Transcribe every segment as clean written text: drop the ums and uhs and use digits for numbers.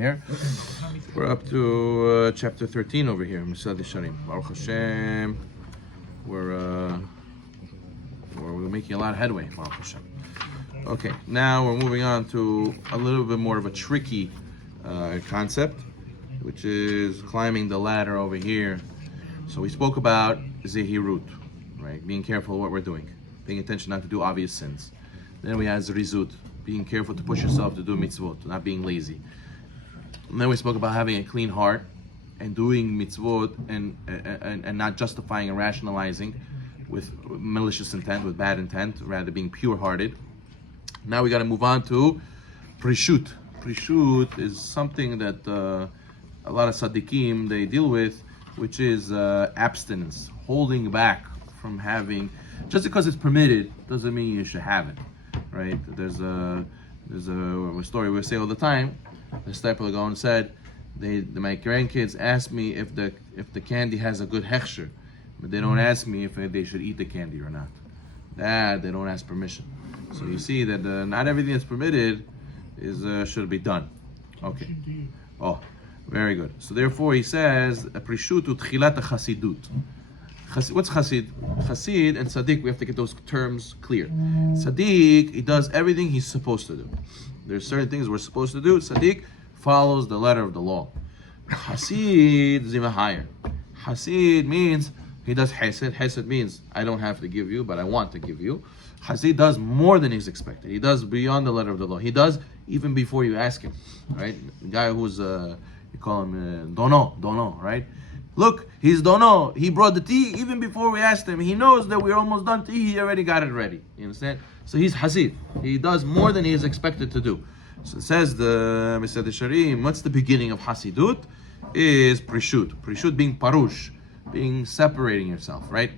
here. We're up to chapter 13 over here. Misad Yesharim. Baruch Hashem. We're making a lot of headway. Baruch Hashem. Okay, now we're moving on to a little bit more of a tricky concept, which is climbing the ladder over here. So we spoke about Zehirut, right? Being careful what we're doing, paying attention not to do obvious sins. Then we had Zrizut, being careful to push yourself to do mitzvot, not being lazy. And then we spoke about having a clean heart and doing mitzvot and not justifying and rationalizing with malicious intent, with bad intent, rather being pure-hearted. Now we got to move on to Prishut. Prishut is something that a lot of tzaddikim, they deal with, which is abstinence, holding back from having. Just because it's permitted doesn't mean you should have it, right? There's a story we say all the time. The Stepler Gaon said, my grandkids ask me if the candy has a good hechsher, but they don't ask me if they should eat the candy or not. That they don't ask permission. So you see that not everything that's permitted is should be done. Okay. Oh, very good. So therefore he says, Prishutu tchilat chassidut. What's Hassid? Hassid and Tzaddik, we have to get those terms clear. Tzaddik, he does everything he's supposed to do. There's certain things we're supposed to do. Tzaddik follows the letter of the law. Hassid is even higher. Hassid means he does Hassid. Hassid means I don't have to give you, but I want to give you. Hassid does more than he's expected. He does beyond the letter of the law. He does even before you ask him. Right? The guy who's you call him dono, right? Look, he's dono. He brought the tea even before we asked him. He knows that we're almost done tea. He already got it ready. You understand? So he's Hassid. He does more than he is expected to do. So it says the Misad Yesharim, what's the beginning of Hasidut? Is Prishut. Prishut being parush, being separating yourself, right?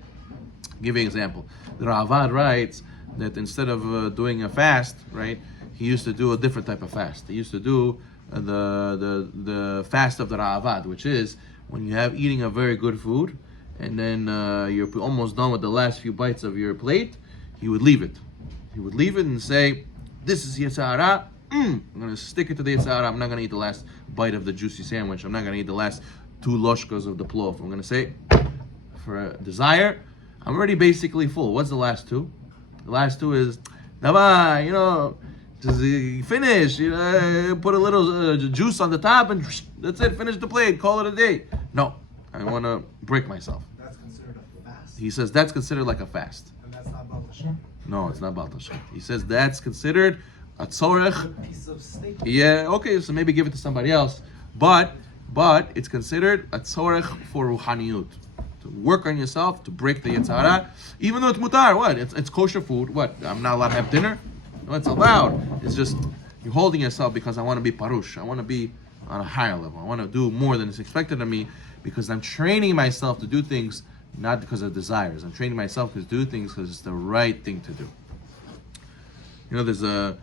Give you an example. The Ravad writes that instead of doing a fast, right, he used to do a different type of fast. He used to do the fast of the Ravad, which is when you have eating a very good food, and then you're almost done with the last few bites of your plate, he would leave it. He would leave it and say, this is Yetzirah. I'm going to stick it to the Yetzirah. I'm not going to eat the last bite of the juicy sandwich. I'm not going to eat the last 2 loshkas of the plov. I'm going to say, for a desire, I'm already basically full. What's the last 2? The last 2 is, Nava, just finish, put a little juice on the top and that's it, finish the plate, call it a day. No, I want to break myself. That's considered a fast. He says that's considered like a fast. And that's not Baltashem. No, it's not Baltashem. He says that's considered a tzorech. A piece of steak. Yeah, okay, so maybe give it to somebody else. But it's considered a tzorech for ruhaniyut. To work on yourself, to break the Yetzirah, even though it's mutar. What? It's kosher food. What? I'm not allowed to have dinner? No, it's allowed. It's just you're holding yourself because I want to be parush. I want to be on a higher level. I want to do more than is expected of me because I'm training myself to do things not because of desires. I'm training myself to do things because it's the right thing to do. There's a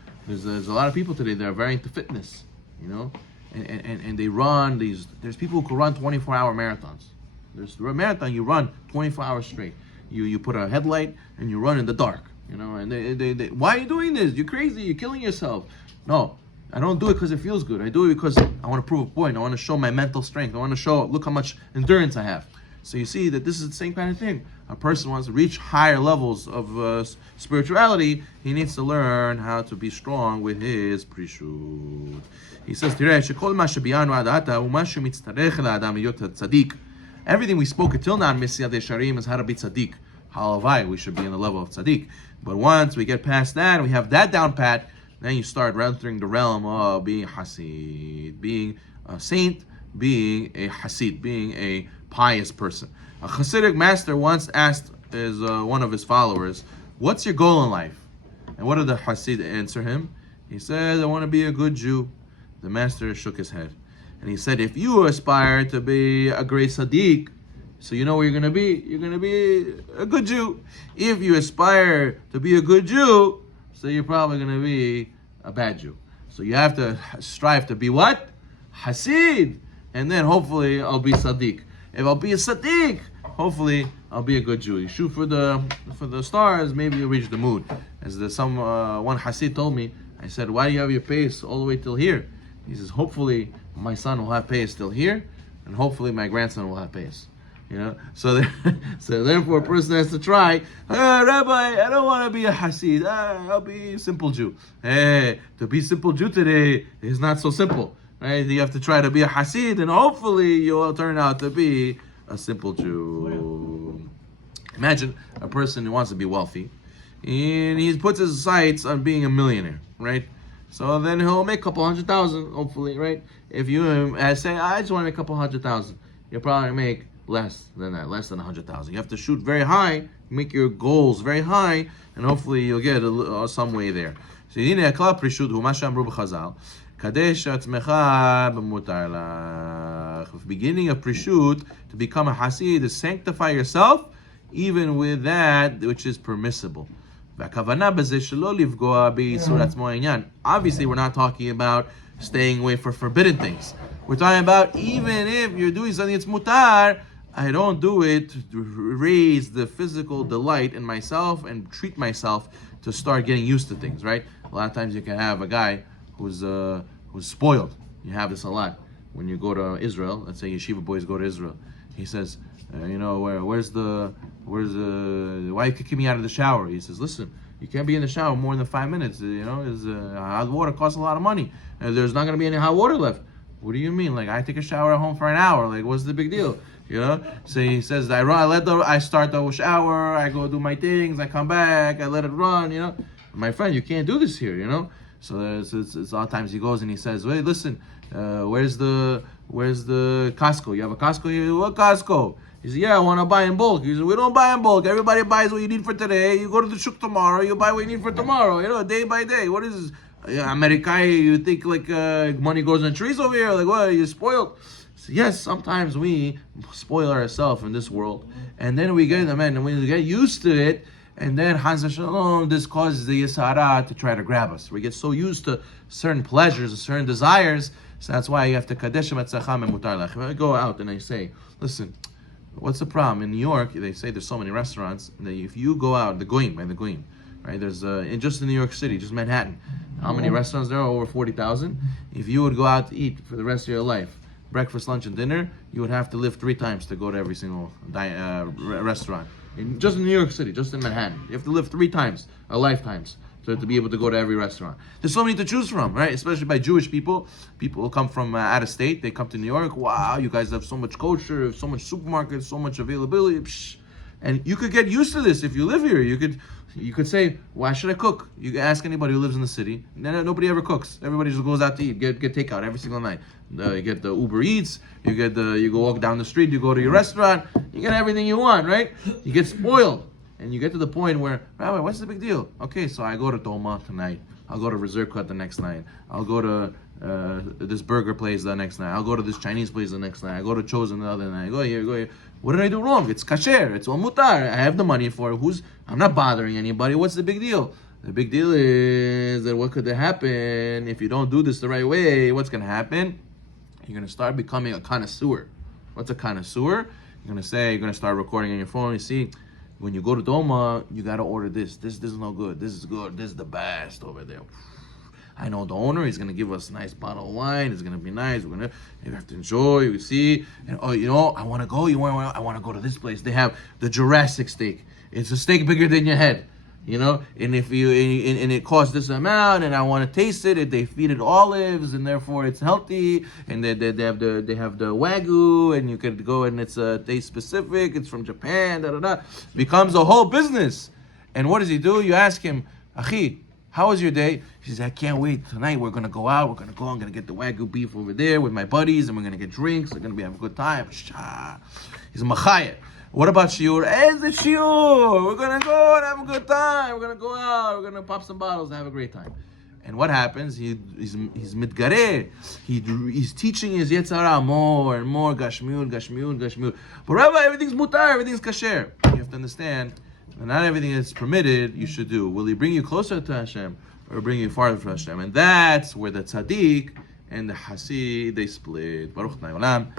lot of people today that are very into fitness. And they run these. There's people who can run 24-hour marathons. There's a marathon you run 24 hours straight. You put a headlight and you run in the dark. And they why are you doing this? You're crazy. You're killing yourself. No, I don't do it because it feels good. I do it because I want to prove a point. I want to show my mental strength. I want to show, look how much endurance I have. So you see that this is the same kind of thing. A person wants to reach higher levels of spirituality. He needs to learn how to be strong with his prishut. He says, everything we spoke until now in Misad Yesharim is how to be tzaddik. Halavai, we should be in the level of tzaddik. But once we get past that and we have that down pat, then you start entering the realm of being Hassid, being a saint, being a Hassid, being a pious person. A Hasidic master once asked one of his followers, what's your goal in life? And what did the Hasid answer him? He said, I want to be a good Jew. The master shook his head. And he said, if you aspire to be a great tzaddik, so you know what you're going to be? You're going to be a good Jew. If you aspire to be a good Jew, so you're probably going to be a bad Jew. So you have to strive to be what? Hassid. And then hopefully I'll be tzaddik. If I'll be a tzaddik, hopefully I'll be a good Jew. You shoot for the stars, maybe you'll reach the moon. As one Hassid told me, I said, why do you have your pace all the way till here? He says, hopefully my son will have Pious still here, and hopefully my grandson will have Pious. So so therefore a person has to try. Rabbi, I don't want to be a Hassid. I'll be a simple Jew. Hey, to be simple Jew today is not so simple, right? You have to try to be a Hassid, and hopefully you'll turn out to be a simple Jew. Imagine a person who wants to be wealthy, and he puts his sights on being a millionaire, right? So then he'll make a couple 100,000, hopefully, right? If you say, I just want to make a couple 100,000, you'll probably make less than that, less than 100,000. You have to shoot very high, make your goals very high, and hopefully you'll get some way there. So, הנה הכלל פרישות הוא מה שאמרו בחז"ל, קדש עצמך במותר לך. The beginning of prishut, to become a Hasid, is sanctify yourself, even with that which is permissible. והכוונה בזה שלא לפגוע באיסור עצמו העניין. Obviously, we're not talking about staying away from forbidden things. We're talking about even if you're doing something that's mutar, I don't do it to raise the physical delight in myself and treat myself to start getting used to things, right? A lot of times you can have a guy who's spoiled. You have this a lot. When you go to Israel, let's say yeshiva boys go to Israel, he says, where's the why you kicking me out of the shower? He says, listen, you can't be in the shower more than 5 minutes. Hot water costs a lot of money. There's not going to be any hot water left. What do you mean? Like, I take a shower at home for an hour. Like, what's the big deal? So he says, I start the shower, I go do my things, I come back, I let it run. My friend, you can't do this here. So it's a lot of times he goes and he says, wait, listen, where's the Costco? You have a Costco here? What Costco? He says, yeah, I want to buy in bulk. He says, we don't buy in bulk. Everybody buys what you need for today. You go to the shuk tomorrow, you buy what you need for tomorrow. Day by day. What is this? Amerikai, you think like money grows on trees over here? Like, what? You're spoiled. So yes, sometimes we spoil ourselves in this world, and then we get them in, and we get used to it, and then Chas Shalom, this causes the Yisara to try to grab us. We get so used to certain pleasures, certain desires, so that's why you have to Kadesh Matzacham and Mutar Lech. If I go out and I say, listen, what's the problem? In New York, they say there's so many restaurants that if you go out, the Goyim, right? There's just in New York City, just Manhattan, how many restaurants there are? Over 40,000. If you would go out to eat for the rest of your life, breakfast, lunch, and dinner, you would have to live 3 times to go to every single restaurant. Just in New York City, just in Manhattan. You have to live 3 times, a lifetimes, to be able to go to every restaurant. There's so many to choose from, right? Especially by Jewish people. People who come from out of state, they come to New York. Wow, you guys have so much kosher, so much supermarkets, so much availability. Psh. And you could get used to this if you live here. You could say, why should I cook? You can ask anybody who lives in the city. Nobody ever cooks. Everybody just goes out to eat, get takeout every single night. You get the Uber Eats. You go walk down the street. You go to your restaurant. You get everything you want, right? You get spoiled, and you get to the point where, Rabbi, what's the big deal? Okay, so I go to Doma tonight. I'll go to Reserve Cut the next night. I'll go to this burger place the next night. I'll go to this Chinese place the next night. I go to Chosen the other night. Go here. What did I do wrong? It's kasher. It's all mutar. I have the money for it. I'm not bothering anybody. What's the big deal? The big deal is that what could happen if you don't do this the right way? What's going to happen? You're going to start becoming a connoisseur. What's a connoisseur? You're going to start recording on your phone. You see, when you go to Doma, you got to order this. This is no good. This is good. This is the best over there. I know the owner. He's going to give us a nice bottle of wine. It's going to be nice. You have to enjoy. You see, and I want to go. I want to go to this place. They have the Jurassic steak. It's a steak bigger than your head, and if and it costs this amount, and I want to taste it. They feed it olives, and therefore it's healthy. And they have the wagyu, and you could go and it's taste specific. It's from Japan. Becomes a whole business. And what does he do? You ask him, Achi, how was your day? He says, I can't wait. Tonight we're going to go out. I'm going to get the Wagyu beef over there with my buddies, and we're going to get drinks. We're going to have a good time. He's a machayet. What about shiur? It's the shiur. We're going to go and have a good time. We're going to go out. We're going to pop some bottles and have a great time. And what happens? He's mitgareh. He's teaching his Yetzirah more and more. Gashmiut. But Rabbi, everything's mutar. Everything's kasher. You have to understand, not everything that's permitted you should do. Will he bring you closer to Hashem or bring you farther from Hashem? And that's where the tzaddik and the Hassid, they split. Baruch Naolam.